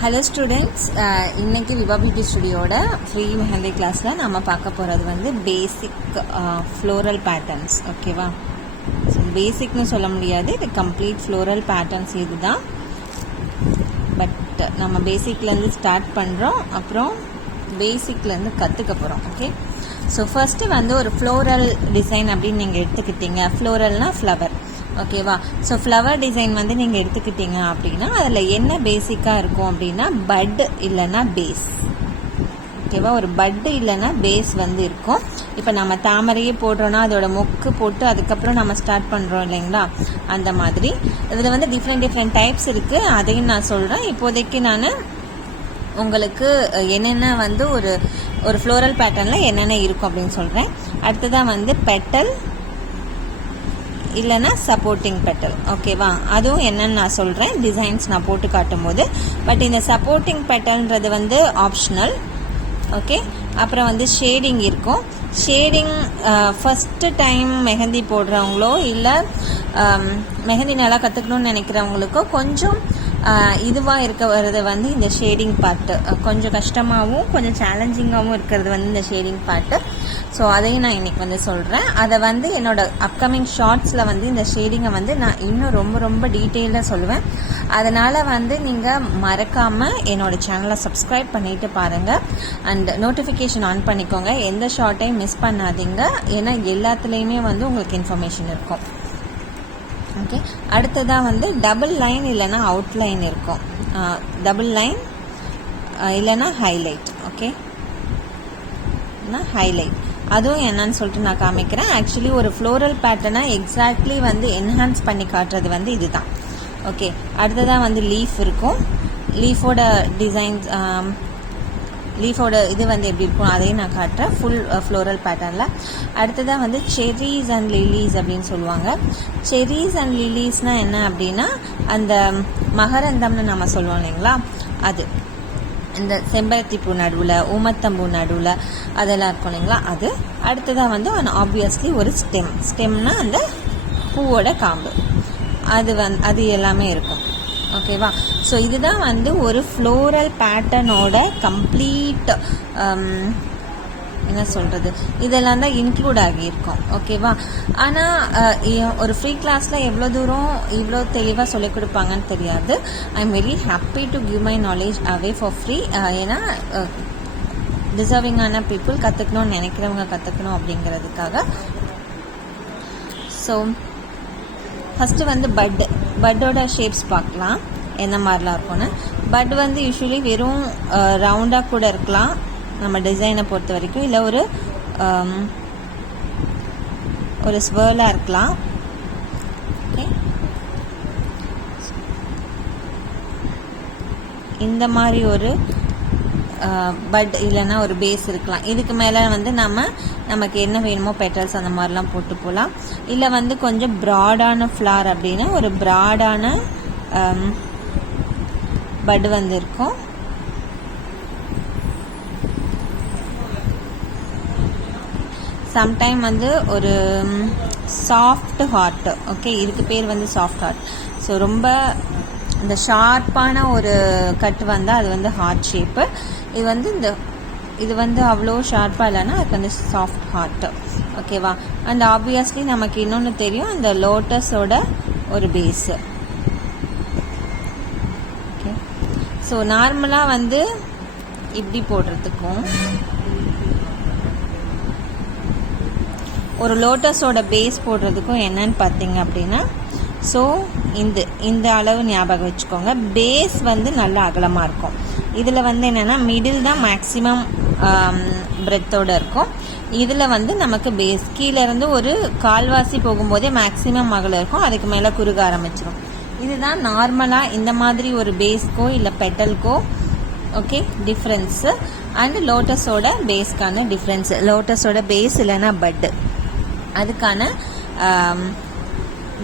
Hello students, இன்றைக்கி விவா beauty ஸ்டுடியோட free mehndi கிளாஸில் நம்ம பார்க்க போகிறது வந்து பேசிக் ஃப்ளோரல் பேட்டர்ன்ஸ். ஓகேவா? ஸோ பேசிக்னு சொல்ல முடியாது, இது கம்ப்ளீட் ஃப்ளோரல் பேட்டர்ன்ஸ் இது தான். பட் நம்ம பேசிக்லேருந்து ஸ்டார்ட் பண்ணுறோம், அப்புறம் பேசிக்லேருந்து கற்றுக்க போகிறோம். ஓகே, ஸோ ஃபஸ்ட்டு வந்து ஒரு ஃப்ளோரல் டிசைன் அப்படின்னு நீங்கள் எடுத்துக்கிட்டீங்க. ஃப்ளோரல்னால் ஃப்ளவர். ஓகேவா? ஸோ ஃப்ளவர் டிசைன் வந்து நீங்கள் எடுத்துக்கிட்டீங்க அப்படின்னா அதில் என்ன பேசிக்காக இருக்கும் அப்படின்னா பட் இல்லைன்னா பேஸ். ஓகேவா? ஒரு பட்டு இல்லைன்னா பேஸ் வந்து இருக்கும். இப்போ நம்ம தாமரையே போடுறோன்னா அதோட மொக்கு போட்டு அதுக்கப்புறம் நம்ம ஸ்டார்ட் பண்ணுறோம் இல்லைங்களா? அந்த மாதிரி இதில் வந்து டிஃப்ரெண்ட் டைப்ஸ் இருக்குது, அதையும் நான் சொல்கிறேன். இப்போதைக்கு நான் உங்களுக்கு என்னென்ன வந்து ஒரு ஃப்ளோரல் பேட்டர்னில் என்னென்ன இருக்கும் அப்படின்னு சொல்கிறேன். அடுத்ததான் வந்து பெட்டல் இல்லைன்னா சப்போர்ட்டிங் பெட்டல். ஓகேவா? அதுவும் என்னன்னு நான் சொல்கிறேன் டிசைன்ஸ் நான் போட்டு காட்டும் போது. பட் இந்த சப்போர்ட்டிங் பெட்டல்ன்றது வந்து ஆப்ஷனல். ஓகே, அப்புறம் வந்து ஷேடிங் இருக்கும். ஷேடிங் ஃபஸ்ட்டு டைம் மெஹந்தி போடுறவங்களோ இல்லை மெஹந்தி நல்லா கற்றுக்கணும்னு நினைக்கிறவங்களுக்கோ கொஞ்சம் இதுவாக இருக்க வர்றது வந்து இந்த ஷேடிங் பார்ட்டு கொஞ்சம் கஷ்டமாகவும் கொஞ்சம் சேலஞ்சிங்காகவும் இருக்கிறது வந்து இந்த ஷேடிங் பார்ட்டு. ஸோ அதையும் நான் இன்றைக்கி வந்து சொல்கிறேன். அதை வந்து என்னோடய அப்கமிங் ஷார்ட்ஸில் வந்து இந்த ஷேடிங்கை வந்து நான் இன்னும் ரொம்ப டீட்டெயிலாக சொல்லுவேன். அதனால் வந்து நீங்கள் மறக்காமல் என்னோடய சேனலை சப்ஸ்கிரைப் பண்ணிவிட்டு பாருங்கள் அண்ட் நோட்டிஃபிகேஷன் ஆன் பண்ணிக்கோங்க. எந்த ஷார்ட்டையும் மிஸ் பண்ணாதீங்க, ஏன்னா எல்லாத்துலேயுமே வந்து உங்களுக்கு இன்ஃபர்மேஷன் இருக்கும். ஓகே, அடுத்ததாக வந்து டபுள் லைன் இல்லைன்னா அவுட்லைன் இருக்கும். டபுள் லைன் இல்லைன்னா ஹைலைட். ஓகே, ஹைலைட் அதுவும் என்னன்னு சொல்லிட்டு நான் காமிக்கிறேன். ஆக்சுவலி ஒரு ஃப்ளோரல் பேட்டர்னை எக்ஸாக்ட்லி வந்து என்ஹான்ஸ் பண்ணி காட்டுறது வந்து இதுதான். ஓகே, அடுத்ததாக வந்து லீஃப் இருக்கும். லீஃபோட டிசைன்ஸ் லீஃபோட இது வந்து எப்படி இருக்கும் அதையும் நான் காட்டுறேன் ஃபுல் ஃப்ளோரல் பேட்டர்னில். அடுத்ததாக வந்து செரீஸ் அண்ட் லிலீஸ் அப்படின்னு சொல்லுவாங்க. செரீஸ் அண்ட் லிலீஸ்னால் என்ன அப்படின்னா அந்த மகரந்தம்னு நம்ம சொல்லுவோம் இல்லைங்களா, அது இந்த செம்பருத்தி பூ நடுவில் ஊமத்தம்பூ நடுவில் அதெல்லாம் இருக்கும் இல்லைங்களா, அது. அடுத்ததாக வந்து ஆப்வியஸ்லி ஒரு ஸ்டெம்னா அந்த பூவோட காம்பு, அது எல்லாமே இருக்கும். ஓகேவா? ஸோ இதுதான் வந்து ஒரு ஃப்ளோரல் பேட்டர்னோட கம்ப்ளீட் என்ன சொல்கிறது, இதெல்லாம் தான் இன்க்ளூட் ஆகியிருக்கும். ஓகேவா? ஆனால் ஒரு ஃப்ரீ கிளாஸில் எவ்வளோ தூரம் இவ்வளோ தெளிவாக சொல்லிக் கொடுப்பாங்கன்னு தெரியாது. I am very happy to give my knowledge away for free. ஏன்னா டிசர்விங்கான பீப்புள் கற்றுக்கணும்னு நினைக்கிறவங்க கற்றுக்கணும் அப்படிங்கிறதுக்காக. ஸோ ஃபஸ்ட்டு வந்து பட்டோட ஷேப்ஸ் பார்க்கலாம் என்ன மாதிரிலாம் இருக்கும்னு. பட் வந்து யூஸ்வலி வெறும் ரவுண்டாக கூட இருக்கலாம் நம்ம டிசைனை பொறுத்த வரைக்கும், இல்லை ஒரு ஸ்வர்லாக இருக்கலாம். ஓகே, இந்த மாதிரி ஒரு பட் இல்லைன்னா ஒரு பேஸ் இருக்கலாம். இதுக்கு மேலே வந்து நமக்கு என்ன வேணுமோ பெட்டல்ஸ் அந்த மாதிரிலாம் போட்டு போகலாம். இல்லை வந்து கொஞ்சம் ப்ராடான ஃப்ளார் அப்படின்னா ஒரு ப்ராடான பட் வந்து இருக்கும். சம்டைம் வந்து ஒரு சாஃப்ட் ஹார்ட். ஓகே, இதுக்கு பேர் வந்து சாஃப்ட் ஹார்ட். ஸோ ரொம்ப இந்த ஷார்ப்பான ஒரு கட் வந்தால் அது வந்து ஹார்ட் ஷேப்பு. இது வந்து அவ்வளோ ஷார்ப்பாக இல்லைன்னா அதுக்கு வந்து சாஃப்ட் ஹார்ட். ஓகேவா? அண்ட் ஆப்வியஸ்லி நமக்கு இன்னொன்று தெரியும், அந்த லோட்டஸோட ஒரு பேஸு. ஓகே, ஸோ நார்மலாக வந்து இப்படி போடுறதுக்கும் ஒரு லோட்டஸோட பேஸ் போடுறதுக்கும் என்னன்னு பார்த்தீங்க அப்படின்னா, ஸோ இந்த அளவு ஞாபகம் வச்சுக்கோங்க. பேஸ் வந்து நல்ல அகலமாக இருக்கும். இதில் வந்து என்னென்னா மிடில் தான் மேக்ஸிமம் பிரெத்தோடு இருக்கும். இதில் வந்து நமக்கு பேஸ் கீழேருந்து ஒரு கால்வாசி போகும்போதே மேக்ஸிமம் அகலம் இருக்கும், அதுக்கு மேலே குறுக ஆரம்பிச்சிடும். இதுதான் நார்மலாக இந்த மாதிரி ஒரு பேஸ்க்கோ இல்லை பெட்டல்க்கோ ஓகே டிஃப்ரென்ஸு. அண்ட் லோட்டஸோட பேஸ்க்கான டிஃப்ரென்ஸு. லோட்டஸோட பேஸ் இல்லைன்னா பட்டு, அதுக்கான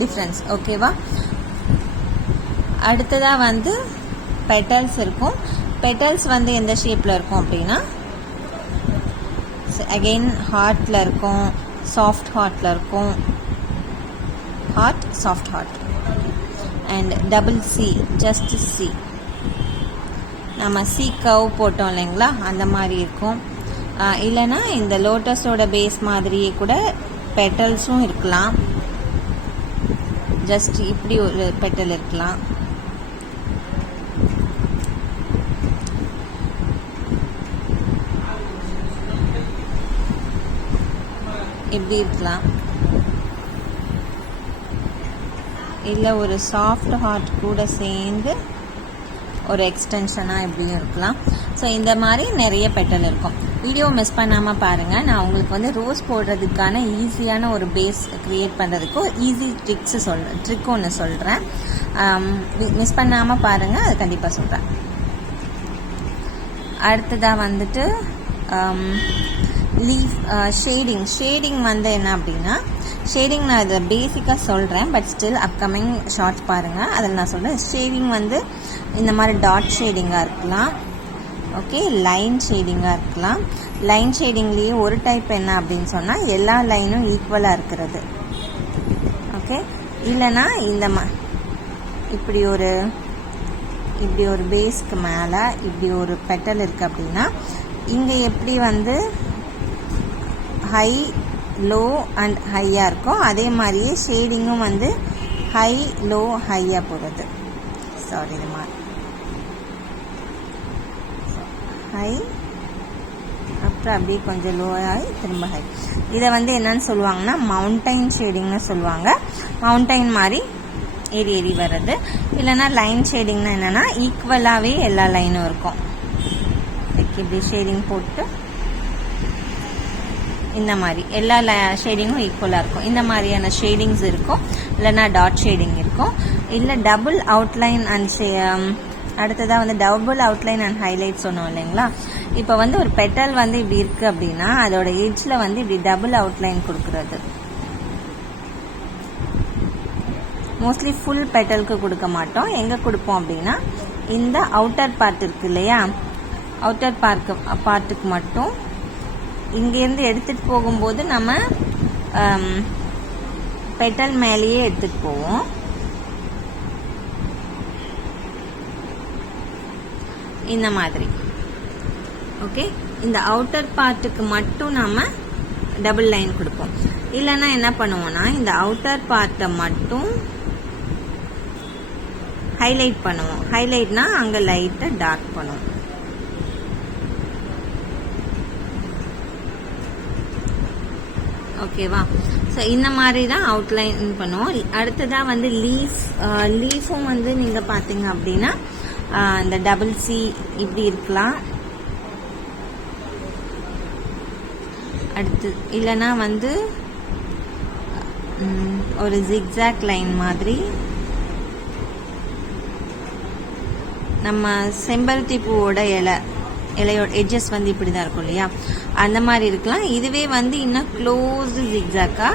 டிஃப்ரென்ஸ். ஓகேவா? அடுத்ததாக வந்து பெட்டல்ஸ் இருக்கும். பெட்டல்ஸ் வந்து எந்த ஷேப்பில் இருக்கும் அப்படின்னா அகெயின் ஹார்ட்டில் இருக்கும், சாஃப்ட் ஹார்ட்டில் இருக்கும், hard soft hard and double C, just C. நம்ம கவ் போட்டோம் இல்லைங்களா, அந்த மாதிரி இருக்கும். இல்லைன்னா இந்த லோட்டஸோட பேஸ் மாதிரியே கூட பெட்டல்ஸும் இருக்கலாம். ஜஸ்ட் இப்படி ஒரு பெட்டல் இருக்கலாம். இப்படி இருக்கலாம். இல்லை ஒரு சாஃப்ட் ஹார்ட் கூட சேர்ந்து ஒரு எக்ஸ்டென்ஷனாக இப்படியும் இருக்கலாம். ஸோ இந்த மாதிரி நிறைய பெட்டல் இருக்கும். வீடியோ மிஸ் பண்ணாமல் பாருங்கள். நான் உங்களுக்கு வந்து ரோஸ் போடுறதுக்கான ஈஸியான ஒரு பேஸ் க்ரியேட் பண்ணுறதுக்கு ஈஸி ட்ரிக் ஒன்று சொல்கிறேன். மிஸ் பண்ணாமல் பாருங்கள், அது கண்டிப்பாக சொல்கிறேன். அடுத்ததாக வந்துட்டு லீஃப் ஷேடிங் வந்து என்ன அப்படின்னா, ஷேடிங் நான் இதை பேசிக்காக சொல்கிறேன், பட் ஸ்டில் அப்கமிங் ஷார்ட்ஸ் பாருங்கள், அதில் நான் சொல்கிறேன். ஷேடிங் வந்து இந்த மாதிரி டாட் ஷேடிங்காக இருக்கலாம். ஓகே, லைன் ஷேடிங்காக இருக்கலாம். லைன் ஷேடிங்லேயே ஒரு டைப் என்ன அப்படின்னு சொன்னால் எல்லா லைனும் ஈக்குவலாக இருக்கிறது. ஓகே, இல்லைன்னா இந்த இப்படி ஒரு பேஸ்க்கு மேலே இப்படி ஒரு பெட்டல் இருக்குது அப்படின்னா, இங்கே எப்படி வந்து ஹை லோ அண்ட் ஹையாக இருக்கும், அதே மாதிரியே ஷேடிங்கும் வந்து ஹை லோ ஹையாக போகிறது. சாரி, இது மாதிரி ஹை அப்புறம் அப்படியே கொஞ்சம் லோ ஆகி திரும்ப ஹை. இதை வந்து என்னன்னு சொல்லுவாங்கன்னா மவுண்டைன் ஷேடிங்னு சொல்லுவாங்க. மவுண்டைன் மாதிரி ஏறி வர்றது. இல்லைன்னா லைன் ஷேடிங்னா என்னென்னா ஈக்குவலாகவே எல்லா லைனும் இருக்கும். இப்படி ஷேடிங் போட்டு இந்த மாதிரி எல்லா ஷேடிங்கும் ஈக்குவலாக இருக்கும். இந்த மாதிரியான ஷேடிங்ஸ் இருக்கும். இல்லைன்னா டாட் ஷேடிங் இருக்கும். இல்லை டபுள் அவுட்லைன் அண்ட் அடுத்ததாக வந்து டபுள் அவுட்லைன் அண்ட் ஹைலைட் சொன்னோம் இல்லைங்களா. இப்போ வந்து ஒரு பெட்டல் வந்து இப்படி இருக்குது அப்படின்னா அதோட எட்ஜில் வந்து இப்படி டபுள் அவுட்லைன் கொடுக்குறது. மோஸ்ட்லி ஃபுல் பெட்டலுக்கு கொடுக்க மாட்டோம். எங்கே கொடுப்போம் அப்படின்னா இந்த அவுட்டர் பார்ட் இருக்கு இல்லையா, அவுட்டர் பார்ட்டுக்கு மட்டும் இங்கேருந்து எடுத்துகிட்டு போகும்போது நம்ம பெட்டல் மேலேயே எடுத்துகிட்டு போவோம். இந்த மாதிரி. ஓகே, இந்த அவுட்டர் பார்ட்டுக்கு மட்டும் நம்ம டபுள் லைன் கொடுப்போம். இல்லைன்னா என்ன பண்ணுவோம்னா இந்த அவுட்டர் பார்ட்டை மட்டும் ஹைலைட் பண்ணுவோம். ஹைலைட்னா அங்கே லைட்டை டார்க் பண்ணுவோம். ஓகேவா? ஸோ இந்த மாதிரி தான் அவுட்லைன் பண்ணுவோம். அடுத்ததாக வந்து லீஃபும் வந்து நீங்கள் பார்த்தீங்க அப்படின்னா இந்த டபுள் சி இப்படி இருக்கலாம். அடுத்து இல்லைன்னா வந்து ஒரு ஜிக்ஸாக் லைன் மாதிரி நம்ம செம்பருத்தி பூவோட இலையோட எட்ஜஸ் வந்து இப்படி தான் இருக்கும் இல்லையா, அந்த மாதிரி இருக்கலாம். இதுவே வந்து இன்னும் க்ளோஸ்டு ஜிக்ஸாக்கா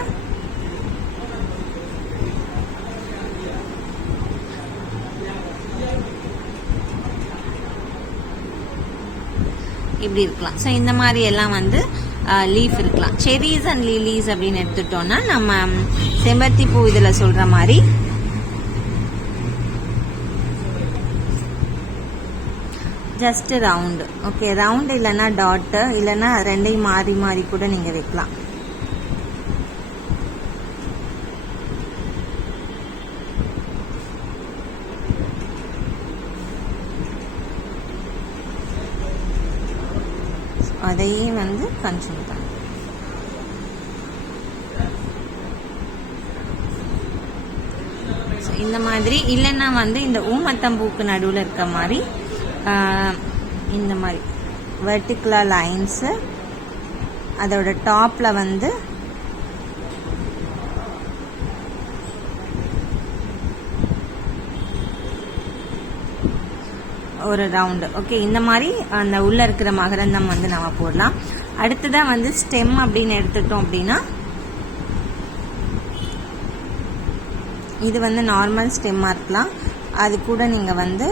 இப்படி இருக்கலாம். ஸோ இந்த மாதிரி எல்லாம் வந்து லீஃப் இருக்கலாம். செரீஸ் அண்ட் லிலீஸ் அப்படின்னு எடுத்துட்டோம்னா நம்ம செம்பருத்தி பூ இதில் சொல்கிற மாதிரி ஜஸ்ட் ரவுண்டு. ஓகே, ரவுண்டு இல்லைன்னா டாட்டு, இல்லைன்னா ரெண்டையும் மாறி மாறி கூட நீங்கள் வைக்கலாம். அதையும் வந்து கன்சியூம் பண்ண. இந்த மாதிரி இல்லைன்னா வந்து இந்த ஊமத்தம்பூக்கு நடுவில் இருக்க மாதிரி இந்த மாதிரி வெர்டிகுலர் லைன்ஸு, அதோட டாப்பில் வந்து ஒரு ரவுண்டு. ஓகே, இந்த மாதிரி அந்த உள்ள இருக்கிற மகரந்தம் வந்து நம்ம போடலாம். அடுத்ததான் வந்து ஸ்டெம் அப்படின்னு எடுத்துட்டோம் அப்படின்னா இது வந்து நார்மல் ஸ்டெம்மாக இருக்கலாம். அது கூட நீங்கள் வந்து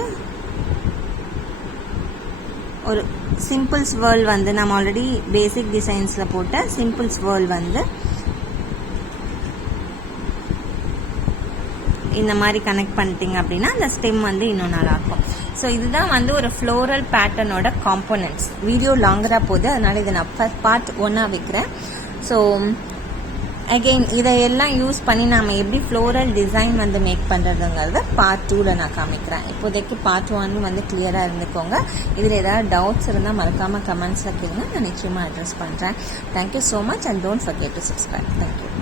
ஒரு சிம்பிள் ஸ்வர்ல் வந்து நம்ம ஆல்ரெடி பேசிக் டிசைன்ஸில் போட்ட சிம்பிள் ஸ்வர்ல் வந்து இந்த மாதிரி கனெக்ட் பண்ணிட்டீங்க அப்படின்னா அந்த ஸ்டெம் வந்து இன்னும் நல்லாயிருக்கும். ஸோ இதுதான் வந்து ஒரு ஃப்ளோரல் பேட்டர்னோட காம்போனன்ட்ஸ். வீடியோ லாங்கராக போகுது, அதனால் இதை நான் பார்ட் 1 வைக்கிறேன். ஸோ அகெயின் இதையெல்லாம் யூஸ் பண்ணி நாம் எப்படி ஃப்ளோரல் டிசைன் வந்து மேக் பண்ணுறதுங்கிறத பார்ட் 2ல் நான் காமிக்கிறேன். இப்போதைக்கு பார்ட் 1 வந்து கிளியராக இருந்துக்கோங்க. இதில் ஏதாவது டவுட்ஸ் இருந்தால் மறக்காமல் கமெண்ட்ஸில் கேளுங்க, நான் நிச்சயமாக அட்ரஸ் பண்ணுறேன். Thank you so much and don't forget to subscribe. Thank you.